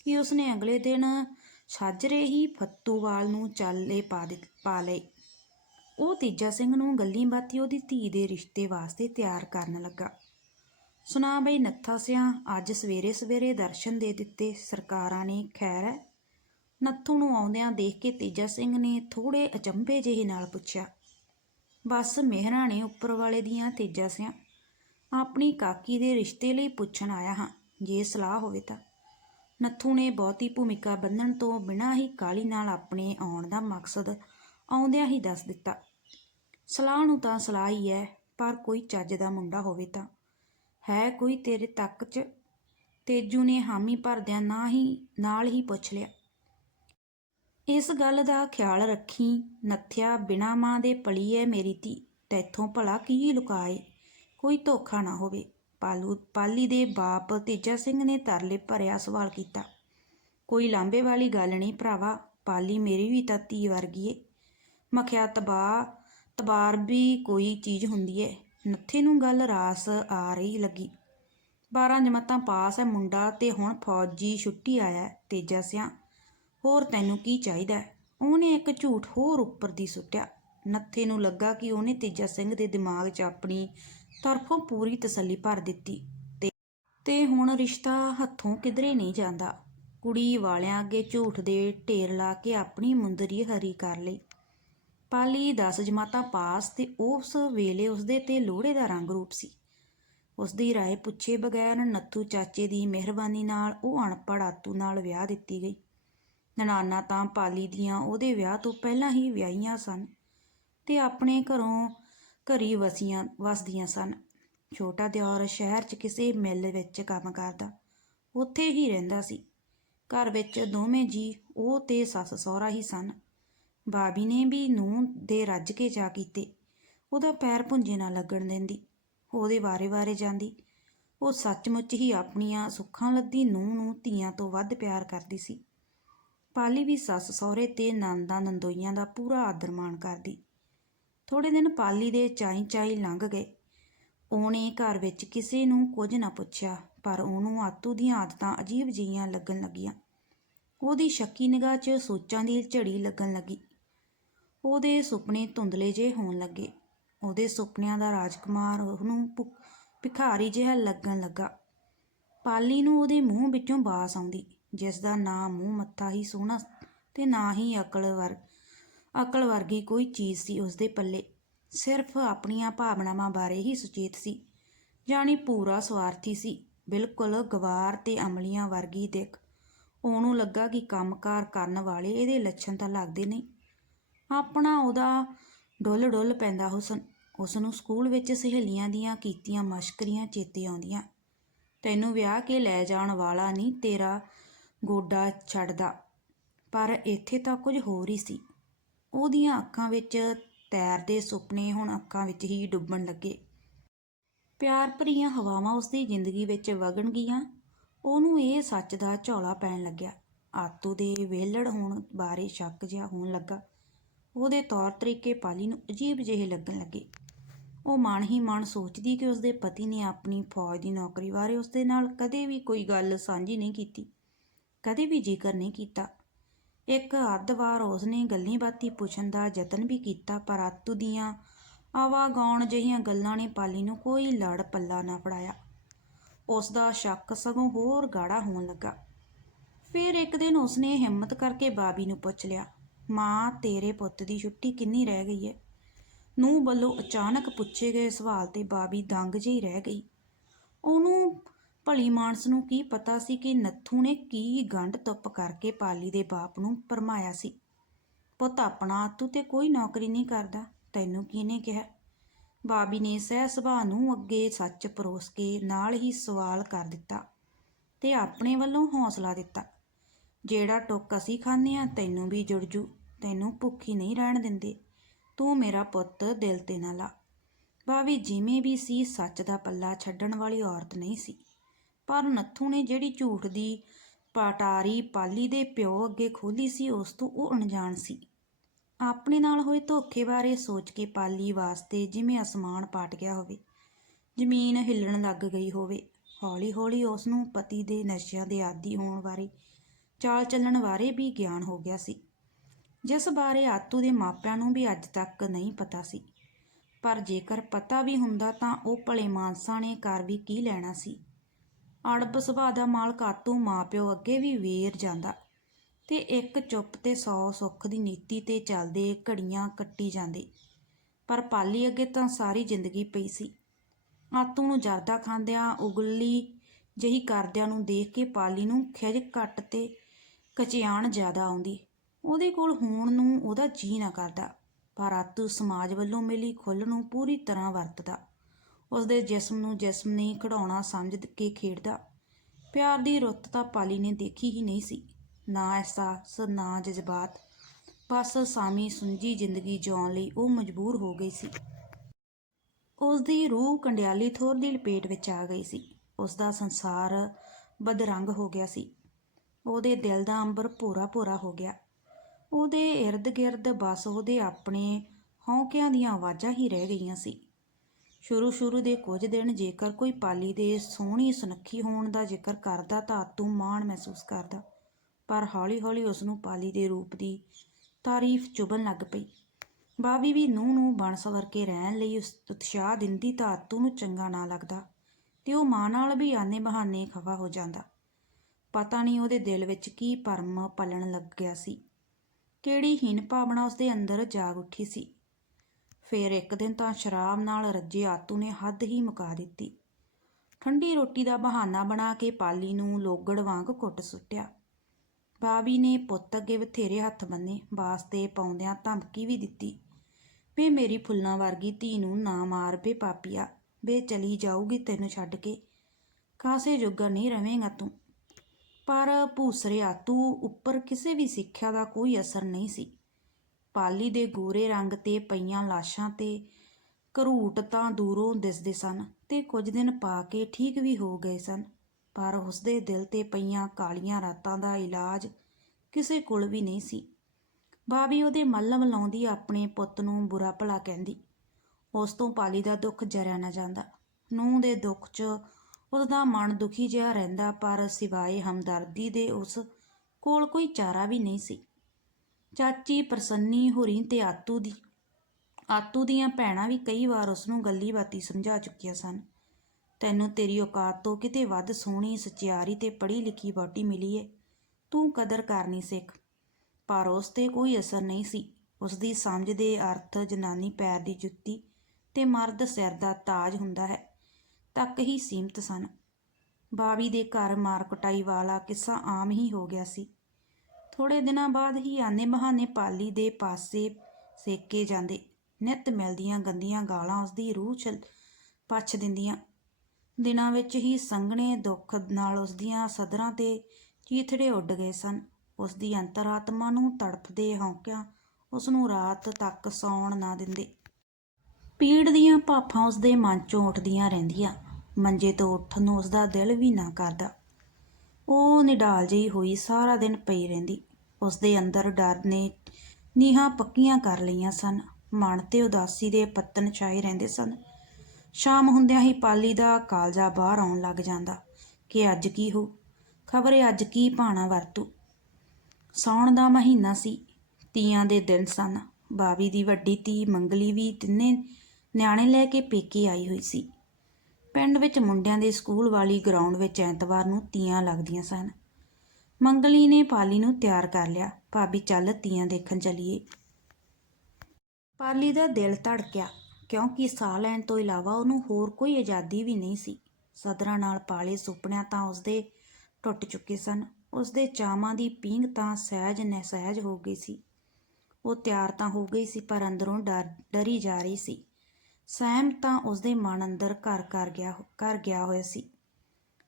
ਕਿ ਉਸਨੇ ਅਗਲੇ ਦਿਨ ਸਾਜਰੇ ਹੀ ਫੱਤੂਵਾਲ ਨੂੰ ਚਾਲੇ ਪਾ ਦਿੱਤ ਪਾ ਲਏ। ਉਹ ਤੀਜਾ ਸਿੰਘ ਨੂੰ ਗੱਲੀ ਬਾਤੀ ਉਹਦੀ ਧੀ ਦੇ ਰਿਸ਼ਤੇ ਵਾਸਤੇ ਤਿਆਰ ਕਰਨ ਲੱਗਾ। ਸੁਣਾ ਬਈ ਨੱਥਾ ਸਿਆ, ਅੱਜ ਸਵੇਰੇ ਸਵੇਰੇ ਦਰਸ਼ਨ ਦੇ ਦਿੱਤੇ, ਸਰਕਾਰਾਂ ਨੇ ਖੈਰ ਹੈ ਨੱਥੂ ਨੂੰ ਆਉਂਦਿਆਂ ਦੇਖ ਕੇ ਤੇਜਾ ਸਿੰਘ ਨੇ ਥੋੜੇ ਅਚੰਭੇ ਜਿਹੇ ਨਾਲ ਪੁੱਛਿਆ, ਬਸ ਮਿਹਰਾਂ ਨੇ ਉੱਪਰ ਵਾਲੇ ਦੀਆਂ ਤੀਜਾ ਸਿਆਂ, ਆਪਣੀ ਕਾਕੀ ਦੇ ਰਿਸ਼ਤੇ ਲਈ ਪੁੱਛਣ ਆਇਆ ਹਾਂ, ਜੇ ਸਲਾਹ ਹੋਵੇ ਤਾਂ। ਨੱਥੂ ਨੇ ਬਹੁਤੀ ਭੂਮਿਕਾ ਬੰਨਣ ਤੋਂ ਬਿਨਾਂ ਹੀ ਕਾਲੀ ਨਾਲ ਆਪਣੇ ਆਉਣ ਦਾ ਮਕਸਦ ਆਉਂਦਿਆਂ ਹੀ ਦੱਸ ਦਿੱਤਾ। ਸਲਾਹ ਨੂੰ ਤਾਂ ਸਲਾਹ ਹੀ ਹੈ ਪਰ ਕੋਈ ਚੱਜ ਦਾ ਮੁੰਡਾ ਹੋਵੇ ਤਾਂ। ਹੈ ਕੋਈ ਤੇਰੇ ਤੱਕ 'ਚ? ਤੇਜੂ ਨੇ ਹਾਮੀ ਭਰਦਿਆਂ ਨਾ ਹੀ, ਨਾਲ ਹੀ ਪੁੱਛ ਲਿਆ। ਇਸ ਗੱਲ ਦਾ ਖਿਆਲ ਰੱਖੀ ਨੱਥਿਆ ਬਿਨਾ ਮਾਂ ਦੇ ਪਲੀ ਐ ਮੇਰੀ ਧੀ, ਤੈਥੋਂ ਭਲਾ ਕੀ ਲੁਕਾਏ? ਕੋਈ ਧੋਖਾ ਨਾ ਹੋਵੇ। ਪਾਲੂ, ਪਾਲੀ ਦੇ ਬਾਪ ਤੇਜਾ ਸਿੰਘ ਨੇ ਤਰਲੇ ਭਰਿਆ ਸਵਾਲ ਕੀਤਾ। ਕੋਈ ਲਾਂਬੇ ਵਾਲੀ ਗੱਲ ਨਹੀਂ ਭਰਾਵਾ, ਪਾਲੀ ਮੇਰੀ ਵੀ ਤਾਂ ਧੀ ਵਰਗੀ ਏ। ਮਖਿਆ ਤਬਾ ਤਬਾਰ ਵੀ ਕੋਈ ਚੀਜ਼ ਹੁੰਦੀ ਏ। ਨੱਥੇ ਨੂੰ ਗੱਲ ਰਾਸ ਆ ਰਹੀ ਲੱਗੀ। 12 ਜਮਾਤਾਂ ਪਾਸ ਹੈ ਮੁੰਡਾ ਤੇ ਹੁਣ ਫੌਜੀ ਛੁੱਟੀ ਆਇਆ ਤੇਜਾ ਸਿਆ। ਹੋਰ ਤੈਨੂੰ ਕੀ ਚਾਹੀਦਾ ਉਹਨੇ ਇੱਕ ਝੂਠ ਹੋਰ ਉੱਪਰ ਦੀ ਸੁੱਟਿਆ। ਨੱਥੇ ਨੂੰ ਲੱਗਾ ਕਿ ਉਹਨੇ ਤੇਜਾ ਸਿੰਘ ਦੇ ਦਿਮਾਗ 'ਚ ਆਪਣੀ ਤਰਫੋਂ ਪੂਰੀ ਤਸੱਲੀ ਭਰ ਦਿੱਤੀ ਤੇ ਹੁਣ ਰਿਸ਼ਤਾ ਹੱਥੋਂ ਕਿਧਰੇ ਨਹੀਂ ਜਾਂਦਾ। ਕੁੜੀ ਵਾਲਿਆਂ ਅੱਗੇ ਝੂਠ ਦੇ ਢੇਰ ਲਾ ਕੇ ਆਪਣੀ ਮੁੰਦਰੀ ਹਰੀ ਕਰ ਲਈ। ਪਾਲੀ 10 ਜਮਾਤਾਂ ਪਾਸ ਤੇ ਉਸ ਵੇਲੇ ਉਸਦੇ ਤੇ ਲੋਹੜੇ ਦਾ ਰੰਗ ਰੂਪ ਸੀ। ਉਸਦੀ ਰਾਏ ਪੁੱਛੇ ਬਗੈਰ ਨੱਥੂ ਚਾਚੇ ਦੀ ਮਿਹਰਬਾਨੀ ਨਾਲ ਉਹ ਅਣਪੜ ਆਤੂ ਨਾਲ ਵਿਆਹ ਦਿੱਤੀ ਗਈ। ਨਨਾਨਾ ਤਾਂ ਪਾਲੀ ਦੀਆਂ ਉਹਦੇ ਵਿਆਹ ਤੋਂ ਪਹਿਲਾਂ ਹੀ ਵਿਆਹੀਆਂ ਸਨ। ਤੇ ਆਪਣੇ ਘਰੋਂ ਘਰੀ ਵਸੀਆਂ, ਵਸਦੀਆਂ ਸਨ। ਛੋਟਾ ਦਿਓਰ ਸ਼ਹਿਰ 'ਚ ਕਿਸੇ ਮਿੱਲ ਵਿੱਚ ਕੰਮ ਕਰਦਾ। ਉੱਥੇ ਹੀ ਰਹਿੰਦਾ ਸੀ। ਘਰ ਵਿੱਚ ਦੋਵੇਂ ਜੀ, ਉਹ ਤੇ ਸੱਸ ਸਹੁਰਾ ਹੀ ਸਨ। ਬਾਬੀ ਨੇ ਵੀ ਨੂੰ ਦੇ ਰੱਜ ਕੇ ਜਾ ਕੀਤੇ। ਉਹਦਾ ਪੈਰ ਪੁੰਜੇ ਨਾ ਲੱਗਣ ਦਿੰਦੀ। ਉਹਦੇ ਵਾਰੇ-ਵਾਰੇ ਜਾਂਦੀ। ਉਹ ਸੱਚਮੁੱਚ ਹੀ ਆਪਣੀਆਂ ਸੁੱਖਾਂ ਲੱਦੀ ਨੂੰਹ ਨੂੰ ਧੀਆਂ ਤੋਂ ਵੱਧ ਪਿਆਰ ਕਰਦੀ ਸੀ। ਪਾਲੀ ਵੀ ਸੱਸ ਸਹੁਰੇ ਤੇ ਨੰਦਾਂ ਨੰਦੋਈਆਂ ਦਾ ਪੂਰਾ ਆਦਰ ਮਾਣ ਕਰਦੀ। ਥੋੜੇ ਦਿਨ ਪਾਲੀ ਦੇ ਚਾਈ ਚਾਈ ਲੰਘ ਗਏ। ਉਹਨੇ ਘਰ ਵਿੱਚ ਕਿਸੇ ਨੂੰ ਕੁਝ ਨਾ ਪੁੱਛਿਆ, ਪਰ ਉਹਨੂੰ ਆਤੂ ਦੀਆਂ ਆਦਤਾਂ ਅਜੀਬ ਜਿਹੀਆਂ ਲੱਗਣ ਲੱਗੀਆਂ। ਉਹਦੀ ਸ਼ੱਕੀ ਨਿਗਾਹ 'ਚ ਸੋਚਾਂ ਦੀ ਝੜੀ ਲੱਗਣ ਲੱਗੀ। ਉਹਦੇ ਸੁਪਨੇ ਧੁੰਦਲੇ ਜੇ ਹੋਣ ਲੱਗੇ। ਉਹਦੇ ਸੁਪਨਿਆਂ ਦਾ ਰਾਜਕੁਮਾਰ ਉਹਨੂੰ ਭੁ- ਭਿਖਾਰੀ ਜਿਹਾ ਲੱਗਣ ਲੱਗਾ। ਪਾਲੀ ਨੂੰ ਉਹਦੇ ਮੂੰਹ ਵਿੱਚੋਂ ਬਾਸ ਆਉਂਦੀ ਜਿਸ ਦਾ ਨਾਂ ਮੂੰਹ ਮੱਥਾ ਹੀ ਸੋਹਣਾ ਤੇ ਨਾ ਹੀ ਅਕਲ ਵਰ ਅਕਲ ਵਰਗੀ ਕੋਈ ਚੀਜ਼ ਸੀ ਉਸਦੇ ਪੱਲੇ। ਸਿਰਫ ਆਪਣੀਆਂ ਭਾਵਨਾਵਾਂ ਬਾਰੇ ਹੀ ਸੁਚੇਤ ਸੀ। ਜਾਣੀ ਪੂਰਾ ਸਵਾਰਥੀ ਸੀ। ਬਿਲਕੁਲ ਗਵਾਰ ਤੇ ਅਮਲੀਆਂ ਵਰਗੀ ਦਿੱਖ। ਉਹਨੂੰ ਲੱਗਾ ਕਿ ਕੰਮਕਾਰ ਕਰਨ ਵਾਲੇ ਇਹਦੇ ਲੱਛਣ ਤਾਂ ਲੱਗਦੇ ਨਹੀਂ ਆਪਣਾ ਉਹਦਾ ਡੁੱਲ ਡੁੱਲ ਪੈਂਦਾ ਹੁਸਨ। ਉਸ ਨੂੰ ਸਕੂਲ ਵਿੱਚ ਸਹੇਲੀਆਂ ਦੀਆਂ ਕੀਤੀਆਂ ਮਸ਼ਕਰੀਆਂ ਚੇਤੇ ਆਉਂਦੀਆਂ। ਤੈਨੂੰ ਵਿਆਹ ਕੇ ਲੈ ਜਾਣ ਵਾਲਾ ਨਹੀਂ ਤੇਰਾ ਗੋਡਾ ਛੱਡਦਾ। ਪਰ ਇੱਥੇ ਤਾਂ ਕੁਝ ਹੋਰ ਹੀ ਸੀ। ਉਹਦੀਆਂ ਅੱਖਾਂ ਵਿੱਚ ਤੈਰਦੇ ਸੁਪਨੇ ਹੁਣ ਅੱਖਾਂ ਵਿੱਚ ਹੀ ਡੁੱਬਣ ਲੱਗੇ। ਪਿਆਰ ਭਰੀਆਂ ਹਵਾਵਾਂ ਉਸਦੀ ਜ਼ਿੰਦਗੀ ਵਿੱਚ ਵਗਣਗੀਆਂ ਉਹਨੂੰ ਇਹ ਸੱਚ ਦਾ ਝੋਲਾ ਪੈਣ ਲੱਗਿਆ। ਆਤੂ ਦੇ ਵਿਹਲੜ ਹੋਣ ਬਾਰੇ ਸ਼ੱਕ ਜਿਹਾ ਹੋਣ ਲੱਗਾ। ਉਹਦੇ ਤੌਰ ਤਰੀਕੇ ਪਾਲੀ ਨੂੰ ਅਜੀਬ ਜਿਹੇ ਲੱਗਣ ਲੱਗੇ। ਉਹ ਮਨ ਹੀ ਮਨ ਸੋਚਦੀ ਕਿ ਉਸਦੇ ਪਤੀ ਨੇ ਆਪਣੀ ਫੌਜ ਦੀ ਨੌਕਰੀ ਬਾਰੇ ਉਸਦੇ ਨਾਲ ਕਦੇ ਵੀ ਕੋਈ ਗੱਲ ਸਾਂਝੀ ਨਹੀਂ ਕੀਤੀ। ਕਦੇ ਵੀ ਜ਼ਿਕਰ ਨਹੀਂ ਕੀਤਾ। ਇੱਕ ਅੱਧ ਵਾਰ ਉਸਨੇ ਗੱਲੀ ਪੁੱਛਣ ਦਾ ਯਤਨ ਵੀ ਕੀਤਾ, ਪਰ ਆਤੂ ਦੀਆਂ ਆਵਾਗਾਉਣ ਜਿਹੀਆਂ ਗੱਲਾਂ ਨੇ ਪਾਲੀ ਨੂੰ ਕੋਈ ਲੜ ਪੱਲਾ ਨਾ ਫੜਾਇਆ। ਉਸ ਦਾ ਸ਼ੱਕ ਸਗੋਂ ਹੋਰ ਗਾੜਾ ਹੋਣ ਲੱਗਾ। ਫਿਰ ਇੱਕ ਦਿਨ ਉਸਨੇ ਹਿੰਮਤ ਕਰਕੇ ਬਾਬੀ ਨੂੰ ਪੁੱਛ ਲਿਆ, ਮਾਂ, ਤੇਰੇ ਪੁੱਤ ਦੀ ਛੁੱਟੀ ਕਿੰਨੀ ਰਹਿ ਗਈ ਹੈ ਨੂੰ ਵੱਲੋਂ ਅਚਾਨਕ ਪੁੱਛੇ ਗਏ ਸਵਾਲ ਤੇ ਬਾਬੀ ਦੰਗ ਜਿਹੀ ਰਹਿ ਗਈ। ਉਹਨੂੰ ਭਲੀ ਮਾਨਸ ਨੂੰ ਕੀ ਪਤਾ ਸੀ ਕਿ ਨੱਥੂ ਨੇ ਕੀ ਗੰਢ ਤੁੱਪ ਕਰਕੇ ਪਾਲੀ ਦੇ ਬਾਪ ਨੂੰ ਪਰਮਾਇਆ ਸੀ? ਪੁੱਤ ਆਪਣਾ ਤੂੰ ਤੇ ਕੋਈ ਨੌਕਰੀ ਨਹੀਂ ਕਰਦਾ, ਤੈਨੂੰ ਕਿਹਨੇ ਕਿਹਾ? ਬਾਬੀ ਨੇ ਸਹਿ ਸੁਭਾਅ ਨੂੰ ਅੱਗੇ ਸੱਚ ਪਰੋਸ ਕੇ ਨਾਲ ਹੀ ਸਵਾਲ ਕਰ ਦਿੱਤਾ ਤੇ ਆਪਣੇ ਵੱਲੋਂ ਹੌਸਲਾ ਦਿੱਤਾ, ਜਿਹੜਾ ਟੁੱਕ ਅਸੀਂ ਖਾਂਦੇ ਆ ਤੈਨੂੰ ਵੀ ਜੁੜ ਜੂ, ਤੈਨੂੰ ਭੁੱਖੀ ਨਹੀਂ ਰਹਿਣ ਦਿੰਦੇ, ਤੂੰ ਮੇਰਾ ਪੁੱਤ ਦਿਲ ਤੇ ਨਾ ਲਾ। ਬਾਬੀ ਜਿਵੇਂ ਵੀ ਸੀ, ਸੱਚ ਦਾ ਪੱਲਾ ਛੱਡਣ ਵਾਲੀ ਔਰਤ ਨਹੀਂ ਸੀ। ਪਰ ਨੱਥੂ ਨੇ ਜਿਹੜੀ ਝੂਠ ਦੀ ਪਟਾਰੀ ਪਾਲੀ ਦੇ ਪਿਓ ਅੱਗੇ ਖੋਲੀ ਸੀ, ਉਸ ਤੋਂ ਉਹ ਅਣਜਾਣ ਸੀ। ਆਪਣੇ ਨਾਲ ਹੋਏ ਧੋਖੇ ਬਾਰੇ ਸੋਚ ਕੇ ਪਾਲੀ ਵਾਸਤੇ ਜਿਵੇਂ ਅਸਮਾਨ ਪਾਟ ਗਿਆ ਹੋਵੇ, ਜ਼ਮੀਨ ਹਿੱਲਣ ਲੱਗ ਗਈ ਹੋਵੇ, ਹੌਲੀ-ਹੌਲੀ ਉਸ ਨੂੰ ਪਤੀ ਦੇ ਨਸ਼ਿਆਂ ਦੇ ਆਦੀ ਹੋਣ ਬਾਰੇ, ਚਾਲ ਚੱਲਣ ਬਾਰੇ ਵੀ ਗਿਆਨ ਹੋ ਗਿਆ ਸੀ। ਜਿਸ ਬਾਰੇ ਆਤੂ ਦੇ ਮਾਪਿਆਂ ਨੂੰ ਵੀ ਅੱਜ ਤੱਕ ਨਹੀਂ ਪਤਾ ਸੀ। ਪਰ ਜੇਕਰ ਪਤਾ ਵੀ ਹੁੰਦਾ ਤਾਂ ਉਹ ਭਲੇ ਮਾਨਸਾ ਨੇ ਕਰ ਵੀ ਕੀ ਲੈਣਾ ਸੀ। ਅੜਬ ਸੁਭਾਅ ਦਾ ਮਾਲਕ ਆਤੂ ਮਾਪਿਓ ਅੱਗੇ ਵੀ ਵੇਰ ਜਾਂਦਾ। ਤੇ ਇੱਕ ਚੁੱਪ ਤੇ ਸੌ ਸੁੱਖ ਦੀ ਨੀਤੀ ਤੇ ਚੱਲਦੇ ਘੜੀਆਂ ਕੱਟੀ ਜਾਂਦੇ। ਪਰ ਪਾਲੀ ਅੱਗੇ ਤਾਂ ਸਾਰੀ ਜ਼ਿੰਦਗੀ ਪਈ ਸੀ। ਆਤੂ ਨੂੰ ਜਰਦਾ ਖਾਂਦਿਆਂ ਉਗਲੀ ਜਹੀ ਕਰਦਿਆਂ ਨੂੰ ਦੇਖ ਕੇ ਪਾਲੀ ਨੂੰ ਖਿਜ ਘੱਟ ਤੇ ਕਚਿਆਣ ਜ਼ਿਆਦਾ ਆਉਂਦੀ। ਉਹਦੇ ਕੋਲ ਹੋਣ ਨੂੰ ਉਹਦਾ ਜੀ ਨਾ ਕਰਦਾ, ਪਰ ਆਤੂ ਸਮਾਜ ਵੱਲੋਂ ਮਿਲੀ ਖੁੱਲ੍ਹ ਨੂੰ ਪੂਰੀ ਤਰ੍ਹਾਂ ਵਰਤਦਾ। ਉਸਦੇ ਜਿਸਮ ਨੂੰ ਜਿਸਮ ਨਹੀਂ ਖਿਡੌਣਾ ਸਮਝ ਕੇ ਖੇਡਦਾ। ਪਿਆਰ ਦੀ ਰੁੱਤ ਤਾਂ ਪਾਲੀ ਨੇ ਦੇਖੀ ਹੀ ਨਹੀਂ ਸੀ। ਨਾ ਅਹਿਸਾਸ ਨਾ ਜਜ਼ਬਾਤ। ਬਸ ਸਾਮੀ ਸੁੰਜੀ ਜ਼ਿੰਦਗੀ ਜਿਉਣ ਲਈ ਉਹ ਮਜਬੂਰ ਹੋ ਗਈ ਸੀ। ਉਸ ਦੀ ਰੂਹ ਕੰਡਿਆਲੀ ਥੋਰ ਦੀ ਲਪੇਟ ਵਿੱਚ ਆ ਗਈ ਸੀ। ਉਸ ਦਾ ਸੰਸਾਰ ਬਦਰੰਗ ਹੋ ਗਿਆ ਸੀ। ਉਹਦੇ ਦਿਲ ਦਾ ਅੰਬਰ ਭੋਰਾ ਭੋਰਾ ਹੋ ਗਿਆ। ਉਹਦੇ ird-gird ਬਸ ਉਹਦੇ ਆਪਣੇ ਹੌਂਕਿਆਂ ਦੀਆਂ ਆਵਾਜ਼ਾਂ ਹੀ ਰਹਿ ਗਈਆਂ ਸੀ। ਸ਼ੁਰੂ ਸ਼ੁਰੂ ਦੇ ਕੁਝ ਦਿਨ ਜੇਕਰ ਕੋਈ ਪਾਲੀ ਦੇ ਸੋਹਣੀ ਸੁਨੱਖੀ ਹੋਣ ਦਾ ਜ਼ਿਕਰ ਕਰਦਾ ਤਾਂ ਆਤੂ ਮਾਣ ਮਹਿਸੂਸ ਕਰਦਾ। ਪਰ ਹੌਲੀ-ਹੌਲੀ ਉਸ ਨੂੰ ਪਾਲੀ ਦੇ ਰੂਪ ਦੀ ਤਾਰੀਫ ਚੁਭਣ ਲੱਗ ਪਈ। ਬਾਬੀ ਵੀ ਨੂੰ ਨੂੰ ਬਣ ਸਵਰ ਕੇ ਰਹਿਣ ਲਈ ਉਤਸ਼ਾਹ ਦਿੰਦੀ ਤਾਂ ਆਤੂ ਨੂੰ ਚੰਗਾ ਨਾ ਲੱਗਦਾ ਤੇ ਉਹ ਮਾਂ ਨਾਲ ਵੀ ਆਨੇ ਬਹਾਨੇ ਖਫਾ ਹੋ ਜਾਂਦਾ। ਪਤਾ ਨਹੀਂ ਉਹਦੇ ਦਿਲ ਵਿੱਚ ਕੀ ਭਰਮ ਪਲਣ ਲੱਗ ਗਿਆ ਸੀ। ਕਿਹੜੀ ਹੀਨ ਭਾਵਨਾ ਉਸਦੇ ਅੰਦਰ ਜਾਗ ਉੱਠੀ ਸੀ। ਫੇਰ ਇੱਕ ਦਿਨ ਤਾਂ ਸ਼ਰਾਬ ਨਾਲ ਰੱਜੇ ਆਤੂ ਨੇ ਹੱਦ ਹੀ ਮੁਕਾ ਦਿੱਤੀ। ਠੰਡੀ ਰੋਟੀ ਦਾ ਬਹਾਨਾ ਬਣਾ ਕੇ ਪਾਲੀ ਨੂੰ ਲੋਗੜ ਵਾਂਗ ਕੁੱਟ ਸੁੱਟਿਆ। ਬਾਬੀ ਨੇ ਪੁੱਤ ਅੱਗੇ ਬਥੇਰੇ ਹੱਥ ਬੰਨੇ ਵਾਸਤੇ ਪਾਉਂਦਿਆਂ ਧਮਕੀ ਵੀ ਦਿੱਤੀ। ਵੇ ਮੇਰੀ ਫੁੱਲਾਂ ਵਰਗੀ ਧੀ ਨੂੰ ਨਾ ਮਾਰ ਬੇ ਪਾਪੀਆ ਵੇ ਚਲੀ ਜਾਊਗੀ ਤੈਨੂੰ ਛੱਡ ਕੇ। ਕਾਸੇ ਜੋਗਾ ਨਹੀਂ ਰਵੇਂਗਾ ਤੂੰ। ਪਰ ਭੂਸਰੇ ਆਤੂ ਉੱਪਰ ਕਿਸੇ ਵੀ ਸਿੱਖਿਆ ਦਾ ਕੋਈ ਅਸਰ ਨਹੀਂ ਸੀ। ਪਾਲੀ ਦੇ ਗੋਰੇ ਰੰਗ ਤੇ ਪਈਆਂ ਲਾਸ਼ਾਂ ਤੇ ਘਰੂਟ ਤਾਂ ਦੂਰੋਂ ਦਿਸਦੇ ਸਨ ਤੇ ਕੁਝ ਦਿਨ ਪਾ ਕੇ ਠੀਕ ਵੀ ਹੋ ਗਏ ਸਨ, ਪਰ ਉਸਦੇ ਦਿਲ ਤੇ ਪਈਆਂ ਕਾਲੀਆਂ ਰਾਤਾਂ ਦਾ ਇਲਾਜ ਕਿਸੇ ਕੋਲ ਵੀ ਨਹੀਂ ਸੀ। ਬਾਬੀ ਉਹਦੇ ਮੱਲਮ ਲਾਉਂਦੀ ਆਪਣੇ ਪੁੱਤ ਨੂੰ ਬੁਰਾ ਭਲਾ ਕਹਿੰਦੀ, ਉਸ ਤੋਂ ਪਾਲੀ ਦਾ ਦੁੱਖ ਜਰਿਆ ਨਾ ਜਾਂਦਾ। ਨੂੰਹ ਦੇ ਦੁੱਖ 'ਚ ਉਹਦਾ ਮਨ ਦੁਖੀ ਜਿਹਾ ਰਹਿੰਦਾ, ਪਰ ਸਿਵਾਏ ਹਮਦਰਦੀ ਦੇ ਉਸ ਕੋਲ ਕੋਈ ਚਾਰਾ ਵੀ ਨਹੀਂ ਸੀ। ਚਾਚੀ ਪ੍ਰਸੰਨੀ ਹੁਰੀ ਤੇ ਆਤੂ ਦੀ। ਆਤੂ ਦੀਆਂ ਭੈਣਾਂ ਵੀ ਕਈ ਵਾਰ ਉਸ ਨੂੰ ਗੱਲੀ ਬਾਤੀ ਸਮਝਾ ਚੁੱਕੀਆਂ ਸਨ। ਤੈਨੂੰ ਤੇਰੀ ਔਕਾਤ ਤੋਂ ਕਿਤੇ ਵੱਧ ਸੋਹਣੀ, ਸਚਿਆਰੀ ਤੇ ਪੜ੍ਹੀ ਲਿਖੀ ਬੋਟੀ ਮਿਲੀ ਏ। ਤੂੰ ਕਦਰ ਕਰਨੀ ਸਿੱਖ। ਪਰ ਉਸ ਤੇ ਕੋਈ ਅਸਰ ਨਹੀਂ ਸੀ। ਉਸ ਦੀ ਸਮਝ ਦੇ ਅਰਥ ਜਨਾਨੀ ਪੈਰ ਦੀ ਜੁੱਤੀ ਤੇ ਮਰਦ ਸਿਰ ਦਾ ਤਾਜ ਹੁੰਦਾ ਹੈ, ਤੱਕ ਹੀ ਸੀਮਤ ਸਨ। ਬਾਬੀ ਦੇ ਘਰ ਮਾਰ ਕੁਟਾਈ ਵਾਲਾ ਕਿੱਸਾ ਆਮ ਹੀ ਹੋ ਗਿਆ ਸੀ। ਥੋੜੇ ਦਿਨਾਂ ਬਾਅਦ ਹੀ ਆਨੇ ਬਹਾਨੇ ਪਾਲੀ ਦੇ ਪਾਸੇ ਸੇਕੇ ਜਾਂਦੇ। ਨਿਤ ਮਿਲਦੀਆਂ ਗੰਦੀਆਂ ਗਾਲਾਂ ਉਸ ਦੀ ਰੂਹ ਚ ਪੱਛ ਦਿੰਦੀਆਂ। ਦਿਨਾਂ ਵਿੱਚ ਹੀ ਸੰਘਣੇ ਦੁੱਖ ਨਾਲ ਉਸ ਦੀਆਂ ਸਦਰਾਂ ਤੇ ਚੀਥੜੇ ਉੱਡ ਗਏ ਸਨ। ਉਸ ਦੀ ਅੰਤਰਾਤਮਾ ਨੂੰ ਤੜਫਦੇ ਹੌਂਕਿਆਂ ਉਸ ਨੂੰ ਰਾਤ ਤੱਕ ਸੌਣ ਨਾ ਦਿੰਦੇ। ਪੀੜ ਦੀਆਂ ਭਾਫਾਂ ਉਸ ਦੇ ਮਨ ਚੋਂ ਉੱਠਦੀਆਂ ਰਹਿੰਦੀਆਂ। ਮੰਜੇ ਤੋਂ ਉੱਠਣ ਨੂੰ ਉਸ ਦਾ ਦਿਲ ਵੀ ਨਾ ਕਰਦਾ। ਉਹ ਨਿਡਾਲ ਜਿਹੀ ਹੋਈ ਸਾਰਾ ਦਿਨ ਪਈ ਰਹਿੰਦੀ। ਉਸ ਦੇ ਅੰਦਰ ਡਰ ਨੇ ਨੀਹਾਂ ਪੱਕੀਆਂ ਕਰ ਲਈਆਂ ਸਨ। ਮਨ ਤੇ ਉਦਾਸੀ ਦੇ ਪੱਤਨ ਛਾਏ ਰਹਿੰਦੇ ਸਨ। ਸ਼ਾਮ ਹੁੰਦਿਆਂ ਹੀ ਪਾਲੀ ਦਾ ਕਾਲਜਾ ਬਾਹਰ ਆਉਣ ਲੱਗ ਜਾਂਦਾ। ਕਿ ਅੱਜ ਕੀ ਹੋ? ਖਬਰੇ ਅੱਜ ਕੀ ਭਾਣਾ ਵਰਤੂ? ਸੌਣ ਦਾ ਮਹੀਨਾ ਸੀ। ਤੀਆਂ ਦੇ ਦਿਨ ਸਨ। ਬਾਵੀ ਦੀ ਵੱਡੀ ਧੀ ਮੰਗਲੀ ਵੀ ਤਿੰਨੇ ਨਿਆਣੇ ਲੈ ਕੇ ਪੇਕੇ ਆਈ ਹੋਈ ਸੀ। ਪਿੰਡ ਵਿੱਚ ਮੁੰਡਿਆਂ ਦੇ ਸਕੂਲ ਵਾਲੀ ਗਰਾਊਂਡ ਵਿੱਚ ਐਤਵਾਰ ਨੂੰ ਤੀਆਂ ਲੱਗਦੀਆਂ ਸਨ। ਮੰਗਲੀ ਨੇ ਪਾਲੀ ਨੂੰ ਤਿਆਰ ਕਰ ਲਿਆ। ਭਾਬੀ ਚੱਲ ਤੀਆਂ ਦੇਖਣ ਚਲੀਏ। ਪਾਲੀ ਦਾ ਦਿਲ ਧੜਕਿਆ, ਕਿਉਂਕਿ ਸਾਹ ਲੈਣ ਤੋਂ ਇਲਾਵਾ ਉਹਨੂੰ ਹੋਰ ਕੋਈ ਆਜ਼ਾਦੀ ਵੀ ਨਹੀਂ ਸੀ। ਸਦਰਾਂ ਨਾਲ ਪਾਲੇ ਸੁਪਨਿਆਂ ਤਾਂ ਉਸਦੇ ਟੁੱਟ ਚੁੱਕੇ ਸਨ। ਉਸਦੇ ਚਾਵਾਂ ਦੀ ਪੀਂਘ ਤਾਂ ਸਹਿਜ ਨਸਹਿਜ ਹੋ ਗਈ ਸੀ। ਉਹ ਤਿਆਰ ਤਾਂ ਹੋ ਗਈ ਸੀ, ਪਰ ਅੰਦਰੋਂ ਡਰ, ਡਰੀ ਜਾ ਰਹੀ ਸੀ। ਸਹਿਮ ਤਾਂ ਉਸਦੇ ਮਨ ਅੰਦਰ ਘਰ ਕਰ ਗਿਆ ਕਰ ਗਿਆ ਹੋਇਆ ਸੀ।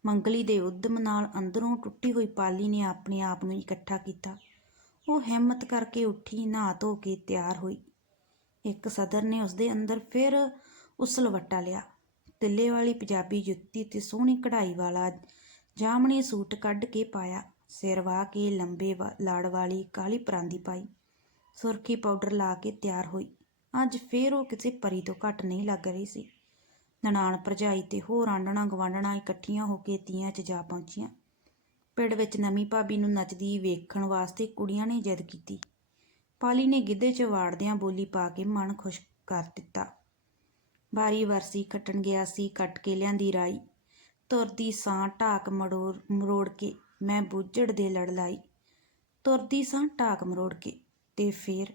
ਮੰਗਲੀ ਦੇ ਉਦਮ ਨਾਲ ਅੰਦਰੋਂ ਟੁੱਟੀ ਹੋਈ ਪਾਲੀ ਨੇ ਆਪਣੇ ਆਪ ਨੂੰ ਇਕੱਠਾ ਕੀਤਾ। ਉਹ ਹਿੰਮਤ ਕਰਕੇ ਉੱਠੀ, ਨਹਾ ਧੋ ਕੇ ਤਿਆਰ ਹੋਈ। ਇੱਕ ਸਦਰ ਨੇ ਉਸਦੇ ਅੰਦਰ ਫਿਰ ਉਸਲਵੱਟਾ ਲਿਆ। ਤਿੱਲੇ ਵਾਲੀ ਪੰਜਾਬੀ ਜੁੱਤੀ ਤੇ ਸੋਹਣੀ ਕਢਾਈ ਵਾਲਾ ਜਾਮਣੀ ਸੂਟ ਕੱਢ ਕੇ ਪਾਇਆ। ਸਿਰ ਵਾਹ ਕੇ ਲੰਬੇ ਵਾ- ਲੜ ਵਾਲੀ ਕਾਲੀ ਪਰਾਂਦੀ ਪਾਈ। ਸੁਰਖੀ ਪਾਊਡਰ ਲਾ ਕੇ ਤਿਆਰ ਹੋਈ। ਅੱਜ ਫੇਰ ਉਹ ਕਿਸੇ ਪਰੀ ਤੋਂ ਘੱਟ ਨਹੀਂ ਲੱਗ ਰਹੀ ਸੀ। ਨਨਾਣ ਭਰਜਾਈ ਤੇ ਹੋਰ ਆਂਡਣਾ ਗਵਾਂਡਣਾ ਇਕੱਠੀਆਂ ਹੋ ਕੇ ਤੀਆਂ 'ਚ ਜਾ ਪਹੁੰਚੀਆਂ। ਪਿੰਡ ਵਿੱਚ ਨਵੀਂ ਭਾਬੀ ਨੂੰ ਨੱਚਦੀ ਵੇਖਣ ਵਾਸਤੇ ਕੁੜੀਆਂ ਨੇ ਜਿੱਦ ਕੀਤੀ। ਪਾਲੀ ਨੇ ਗਿੱਧੇ 'ਚ ਵਾੜਦਿਆਂ ਬੋਲੀ ਪਾ ਕੇ ਮਨ ਖੁਸ਼ ਕਰ ਦਿੱਤਾ। ਬਾਰੀ ਵਰਸੀ ਖੱਟਣ ਗਿਆ ਸੀ, ਕੱਟ ਕੇ ਲਿਆਂਦੀ ਰਾਈ। ਤੁਰਦੀ ਸਾਂ ਢਾਕ ਮੜੋੜ ਮਰੋੜ ਕੇ ਮੈਂ ਬੁੱਝੜ ਦੇ ਲੜ ਲਾਈ। ਤੁਰਦੀ ਸਾਂ ਢਾਕ ਮਰੋੜ ਕੇ ਤੇ ਫੇਰ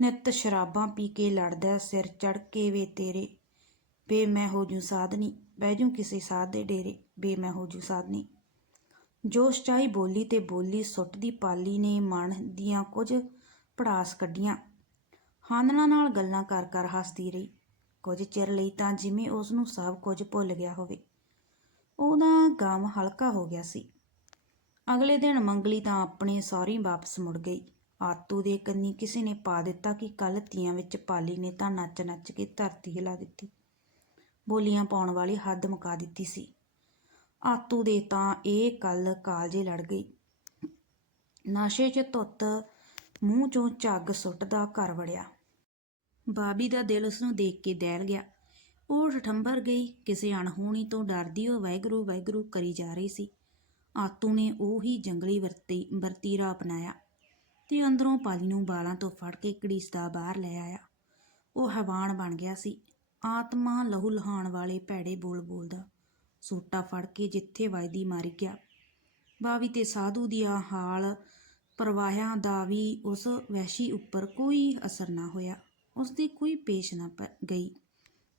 ਨਿੱਤ ਸ਼ਰਾਬਾਂ ਪੀ ਕੇ ਲੜਦਾ ਸਿਰ ਚੜ ਕੇ ਵੇ ਤੇਰੇ। ਬੇ ਮੈਂ ਹੋ ਜੂ ਸਾਧਨੀ, ਬਹਿ ਜੂ ਕਿਸੇ ਸਾਧ ਦੇ ਡੇਰੇ। ਬੇ ਮੈਂ ਹੋ ਜੂ ਸਾਧਨੀ। ਜੋਸ਼ ਚਾਈ ਬੋਲੀ ਤੇ ਬੋਲੀ ਸੁੱਟਦੀ ਪਾਲੀ ਨੇ ਮਨ ਦੀਆਂ ਕੁਝ ਪੜਾਸ ਕੱਢੀਆਂ। ਹਾਨਣਾ ਨਾਲ ਗੱਲਾਂ ਕਰ ਕਰ ਹੱਸਦੀ ਰਹੀ। ਕੁਝ ਚਿਰ ਲਈ ਤਾਂ ਜਿਵੇਂ ਉਸ ਨੂੰ ਸਭ ਕੁਝ ਭੁੱਲ ਗਿਆ ਹੋਵੇ। ਉਹਦਾ ਗਮ ਹਲਕਾ ਹੋ ਗਿਆ ਸੀ। ਅਗਲੇ ਦਿਨ ਮੰਗਲੀ ਤਾਂ ਆਪਣੇ ਸਹੁਰੀ ਵਾਪਸ ਮੁੜ ਗਈ। ਆਤੂ ਦੇ ਕੰਨੀ ਕਿਸੇ ਨੇ ਪਾ ਦਿੱਤਾ ਕਿ ਕੱਲ ਤੀਆਂ ਵਿੱਚ ਪਾਲੀ ਨੇ ਤਾਂ ਨੱਚ ਨੱਚ ਕੇ ਧਰਤੀ ਹਿਲਾ ਦਿੱਤੀ। ਬੋਲੀਆਂ ਪਾਉਣ ਵਾਲੀ ਹੱਦ ਮੁਕਾ ਦਿੱਤੀ ਸੀ। ਆਤੂ ਦੇ ਤਾਂ ਇਹ ਕੱਲ ਕਾਲਜੇ ਲੜ ਗਈ। ਨਸ਼ੇ 'ਚ ਧੁੱਤ ਮੂੰਹ 'ਚੋਂ ਝੱਗ ਸੁੱਟਦਾ ਘਰ ਵੜਿਆ। ਬਾਬੀ ਦਾ ਦਿਲ ਉਸ ਨੂੰ ਦੇਖ ਕੇ ਦਹਿਲ ਗਿਆ। ਉਹ ਠਠੰਬਰ ਗਈ। ਕਿਸੇ ਅਣਹੋਣੀ ਤੋਂ ਡਰਦੀ ਉਹ ਵਾਹਿਗੁਰੂ ਵਾਹਿਗੁਰੂ ਕਰੀ ਜਾ ਰਹੀ ਸੀ। ਆਤੂ ਨੇ ਉਹੀ ਜੰਗਲੀ ਵਰਤੀ, ਵਰਤੀਰਾ ਅਪਣਾਇਆ। ਤੇ ਅੰਦਰੋਂ ਪਾਲੀ ਨੂੰ ਬਾਲਾਂ ਤੋਂ ਫੜ ਕੇ ਘੜੀਸਦਾ ਬਾਹਰ ਲੈ ਆਇਆ। ਉਹ ਹੈਵਾਨ ਬਣ ਗਿਆ ਸੀ। ਆਤਮਾ ਲਹੂ ਲਹਾਣ ਵਾਲੇ ਭੈੜੇ ਬੋਲ ਬੋਲਦਾ, ਸੋਟਾ ਫੜ ਕੇ ਜਿੱਥੇ ਵਜਦੀ ਮਾਰੀ ਗਿਆ। ਬਾਵੀ ਤੇ ਸਾਧੂ ਦੀਆਂ ਹਾਲ ਪ੍ਰਵਾਹਿਆਂ ਦਾ ਵੀ ਉਸ ਵੈਸ਼ੀ ਉੱਪਰ ਕੋਈ ਅਸਰ ਨਾ ਹੋਇਆ। ਉਸ ਦੀ ਕੋਈ ਪੇਸ਼ ਨਾ ਪ- ਗਈ।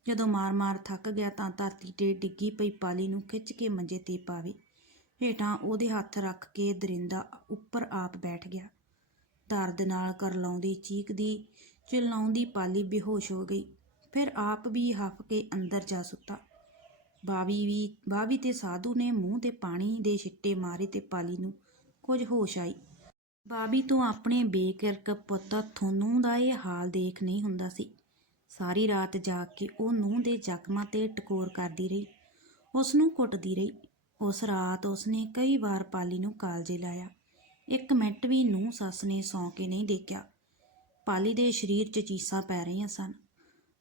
ਜਦੋਂ ਮਾਰ-ਮਾਰ ਥੱਕ ਗਿਆ ਤਾਂ ਧਰਤੀ ਤੇ ਡਿੱਗੀ ਪਈ ਪਾਲੀ ਨੂੰ ਖਿੱਚ ਕੇ ਮੰਜੇ ਤੇ ਪਾਵੇ। ਹੇਠਾਂ ਉਹਦੇ ਹੱਥ ਰੱਖ ਕੇ ਦਰਿੰਦਾ ਉੱਪਰ ਆਪ ਬੈਠ ਗਿਆ। ਦਰਦ ਨਾਲ ਕਰਲਾਉਂਦੀ, ਚੀਕਦੀ ਚਿল্ਲਾਉਂਦੀ ਪਾਲੀ ਬੇਹੋਸ਼ ਹੋ ਗਈ। ਫਿਰ ਆਪ ਵੀ ਹਫ ਕੇ ਅੰਦਰ ਜਾ ਸੁੱਤਾ। ਬਾਵੀ ਵੀ, ਬਾਵੀ ਤੇ ਸਾਧੂ ਨੇ ਮੂੰਹ ਤੇ ਪਾਣੀ ਦੇ ਛਿੱਟੇ ਮਾਰੇ ਤੇ ਪਾਲੀ ਨੂੰ ਕੁਝ ਹੋਸ਼ ਆਈ। ਬਾਬੀ ਤੋਂ ਆਪਣੇ ਬੇਕਿਰਕ ਪੁੱਤ ਥੋਨੂੰ ਦਾ ਇਹ ਹਾਲ ਦੇਖ ਨਹੀਂ ਹੁੰਦਾ ਸੀ। ਸਾਰੀ ਰਾਤ ਜਾਗ ਕੇ ਉਹ ਨੂੰਹ ਦੇ ਜ਼ਖਮਾਂ ਤੇ ਟਕੋਰ ਕਰਦੀ ਰਹੀ। ਉਸ ਨੂੰ ਕੁੱਟਦੀ ਰਹੀ। ਉਸ ਰਾਤ ਉਸਨੇ ਕਈ ਵਾਰ ਪਾਲੀ ਨੂੰ ਕਾਲਜੇ ਲਾਇਆ। ਇੱਕ ਮਿੰਟ ਵੀ ਨੂੰਹ ਸੱਸ ਨੇ ਸੌਂ ਕੇ ਨਹੀਂ ਦੇਖਿਆ। ਪਾਲੀ ਦੇ ਸਰੀਰ 'ਚ ਚੀਸਾਂ ਪੈ ਰਹੀਆਂ ਸਨ।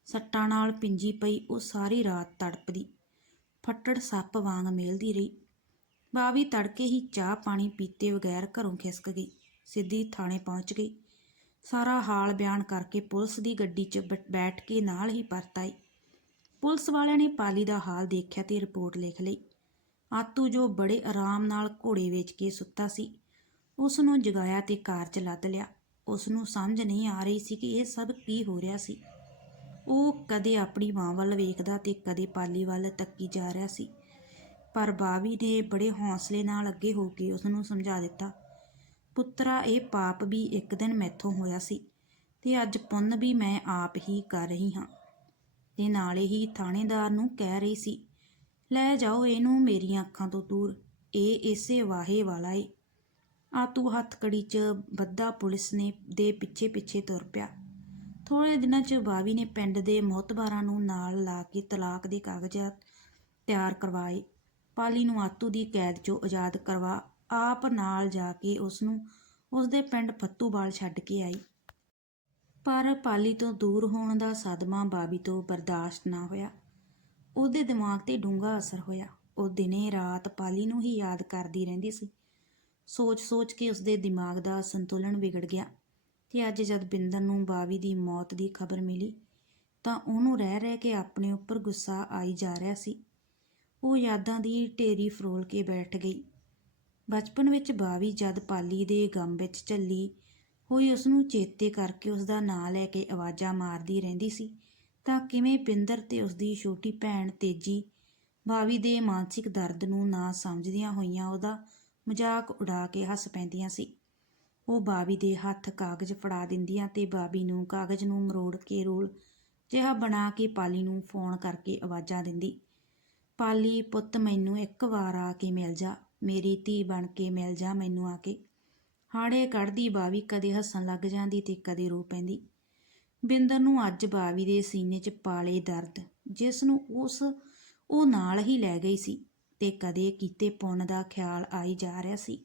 ਸੱਟਾਂ ਨਾਲ ਪਿੰਜੀ ਪਈ ਉਹ ਸਾਰੀ ਰਾਤ ਤੜਪਦੀ। ਫੱਟੜ ਸੱਪ ਵਾਂਗ ਮੇਲਦੀ ਰਹੀ। ਬਾਵੀ ਤੜਕੇ ਹੀ ਚਾਹ ਪਾਣੀ ਪੀਤੇ ਬਗੈਰ ਘਰੋਂ ਖਿਸਕ ਗਈ। ਸਿੱਧੀ ਥਾਣੇ ਪਹੁੰਚ ਗਈ। ਸਾਰਾ ਹਾਲ ਬਿਆਨ ਕਰਕੇ ਪੁਲਿਸ ਦੀ ਗੱਡੀ 'ਚ ਬ- ਬੈਠ ਕੇ ਨਾਲ ਹੀ ਪਰਤ ਆਈ। ਪੁਲਿਸ ਵਾਲਿਆਂ ਨੇ ਪਾਲੀ ਦਾ ਹਾਲ ਦੇਖਿਆ ਤੇ ਰਿਪੋਰਟ ਲਿਖ ਲਈ। ਆਤੂ ਜੋ ਬੜੇ ਆਰਾਮ ਨਾਲ ਘੋੜੇ ਵੇਚ ਕੇ ਸੁੱਤਾ ਸੀ ਉਸ ਨੂੰ ਜਗਾਇਆ ਤੇ ਕਾਰ 'ਚ ਲੱਦ ਲਿਆ। ਉਸ ਨੂੰ ਸਮਝ ਨਹੀਂ ਆ ਰਹੀ ਸੀ ਕਿ ਇਹ ਸਭ ਕੀ ਹੋ ਰਿਹਾ ਸੀ। ਉਹ ਕਦੇ ਆਪਣੀ ਮਾਂ ਵੱਲ ਵੇਖਦਾ ਤੇ ਕਦੇ ਪਾਲੀ ਵੱਲ ਤੱਕੀ ਜਾ ਰਿਹਾ ਸੀ। ਪਰ ਬਾਵੀ ਨੇ ਬੜੇ ਹੌਸਲੇ ਨਾਲ ਅੱਗੇ ਹੋ ਕੇ ਉਸ ਨੂੰ ਸਮਝਾ ਦਿੱਤਾ। ਪੁੱਤਰਾ, ਇਹ ਪਾਪ ਵੀ ਇੱਕ ਦਿਨ ਮੈਥੋਂ ਹੋਇਆ ਸੀ ਤੇ ਅੱਜ ਪੁੰਨ ਵੀ ਮੈਂ ਆਪ ਹੀ ਕਰ ਰਹੀ ਹਾਂ। ਤੇ ਨਾਲੇ ਹੀ ਥਾਣੇਦਾਰ ਨੂੰ ਕਹਿ ਰਹੀ ਸੀ, ਲੈ ਜਾਓ ਇਹਨੂੰ ਮੇਰੀਆਂ ਅੱਖਾਂ ਤੋਂ ਦੂਰ। ਇਹ ਇਸੇ ਵਾਹੇ ਵਾਲਾ ਏ। ਆਤੂ ਹੱਥਕੜੀ 'ਚ ਬੱਦਾ ਪੁਲਿਸ ਨੇ ਦੇ ਪਿੱਛੇ ਪਿੱਛੇ ਤੁਰ ਪਿਆ। ਥੋੜੇ ਦਿਨਾਂ 'ਚ ਬਾਵੀ ਨੇ ਪਿੰਡ ਦੇ ਮੋਤਬਾਰਾਂ ਨੂੰ ਨਾਲ ਲਾ ਕੇ ਤਲਾਕ ਦੇ ਕਾਗਜ਼ਾਤ ਤਿਆਰ ਕਰਵਾਏ। ਪਾਲੀ ਨੂੰ ਆਤੂ ਦੀ ਕੈਦ 'ਚੋਂ ਆਜ਼ਾਦ ਕਰਵਾ ਆਪ ਨਾਲ ਜਾ ਕੇ ਉਸ ਨੂੰ ਉਸ ਦੇ ਪਿੰਡ ਫੱਤੂਵਾਲ ਛੱਡ ਕੇ ਆਈ। ਪਰ ਪਾਲੀ ਤੋਂ ਦੂਰ ਹੋਣ ਦਾ ਸਦਮਾ ਬਾਬੀ ਤੋਂ ਬਰਦਾਸ਼ਤ ਨਾ ਹੋਇਆ। ਉਹਦੇ ਦਿਮਾਗ ਤੇ ਡੂੰਘਾ ਅਸਰ ਹੋਇਆ। ਉਹ ਦਿਨੇ ਰਾਤ ਪਾਲੀ ਨੂੰ ਹੀ ਯਾਦ ਕਰਦੀ ਰਹਿੰਦੀ ਸੀ। ਸੋਚ-ਸੋਚ ਕੇ ਉਸਦੇ ਦਿਮਾਗ ਦਾ ਸੰਤੁਲਨ ਵਿਗੜ ਗਿਆ ਤੇ ਅੱਜ ਜਦ ਬਿੰਦਰ ਨੂੰ ਬਾਵੀ ਦੀ ਮੌਤ ਦੀ ਖਬਰ ਮਿਲੀ, ਤਾਂ ਉਹਨੂੰ ਰਹਿ ਰਹਿ ਕੇ ਆਪਣੇ ਉੱਪਰ ਗੁੱਸਾ ਆਈ ਜਾ ਰਿਹਾ ਸੀ। ਉਹ ਯਾਦਾਂ ਦੀ ਢੇਰੀ ਫਰੋਲ ਕੇ ਬੈਠ ਗਈ। ਬਚਪਨ ਵਿੱਚ ਬਾਵੀ ਜਦ ਪਾਲੀ ਦੇ ਗਮ ਵਿੱਚ ਝੱਲੀ, ਹੋਈ ਉਸ ਨੂੰ ਚੇਤੇ ਕਰਕੇ ਉਸ ਦਾ ਨਾਂ ਲੈ ਕੇ ਆਵਾਜ਼ਾਂ ਮਾਰਦੀ ਰਹਿੰਦੀ ਸੀ, ਤਾਂ ਕਿਵੇਂ ਬਿੰਦਰ ਤੇ ਉਸ ਦੀ ਛੋਟੀ ਭੈਣ ਤੇਜੀ ਬਾਵੀ ਦੇ ਮਾਨਸਿਕ ਦਰਦ ਨੂੰ ਨਾ ਸਮਝਦੀਆਂ ਹੋਈਆਂ ਉਹਦਾ ਮਜ਼ਾਕ ਉਡਾ ਕੇ ਹੱਸ ਪੈਂਦੀਆਂ ਸੀ। ਉਹ ਬਾਬੀ ਦੇ ਹੱਥ ਕਾਗਜ਼ ਫੜਾ ਦਿੰਦੀਆਂ ਤੇ ਬਾਬੀ ਨੂੰ ਕਾਗਜ਼ ਨੂੰ ਮਰੋੜ ਕੇ ਰੋਲ ਜਿਹਾ ਬਣਾ ਕੇ ਪਾਲੀ ਨੂੰ ਫੋਨ ਕਰਕੇ ਆਵਾਜ਼ਾਂ ਦਿੰਦੀ। ਪਾਲੀ, ਪੁੱਤ, ਮੈਨੂੰ ਇੱਕ ਵਾਰ ਆ ਕੇ ਮਿਲ ਜਾ। ਮੇਰੀ ਧੀ ਬਣ ਕੇ ਮਿਲ ਜਾ ਮੈਨੂੰ ਆ ਕੇ। ਹਾੜੇ ਕੱਢਦੀ ਬਾਵੀ ਕਦੇ ਹੱਸਣ ਲੱਗ ਜਾਂਦੀ ਤੇ ਕਦੇ ਰੋ ਪੈਂਦੀ। ਬਿੰਦਰ ਨੂੰ ਅੱਜ ਬਾਵੀ ਦੇ ਸੀਨੇ 'ਚ ਪਾਲੇ ਦਰਦ, ਜਿਸ ਨੂੰ ਉਸ, ਉਹ ਨਾਲ ਹੀ ਲੈ ਗਈ ਸੀ। ਤੇ ਕਦੇ ਕੀਤੇ ਪੁੰਨ ਦਾ ਖਿਆਲ ਆਈ ਜਾ ਰਿਹਾ ਸੀ।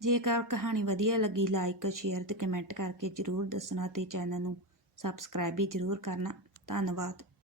ਜੇਕਰ ਕਹਾਣੀ ਵਧੀਆ ਲੱਗੀ ਲਾਈਕ ਸ਼ੇਅਰ ਤੇ ਕਮੈਂਟ ਕਰਕੇ ਜਰੂਰ ਦੱਸਣਾ ਤੇ ਚੈਨਲ ਨੂੰ ਸਬਸਕ੍ਰਾਈਬ ਵੀ ਜਰੂਰ ਕਰਨਾ। ਧੰਨਵਾਦ।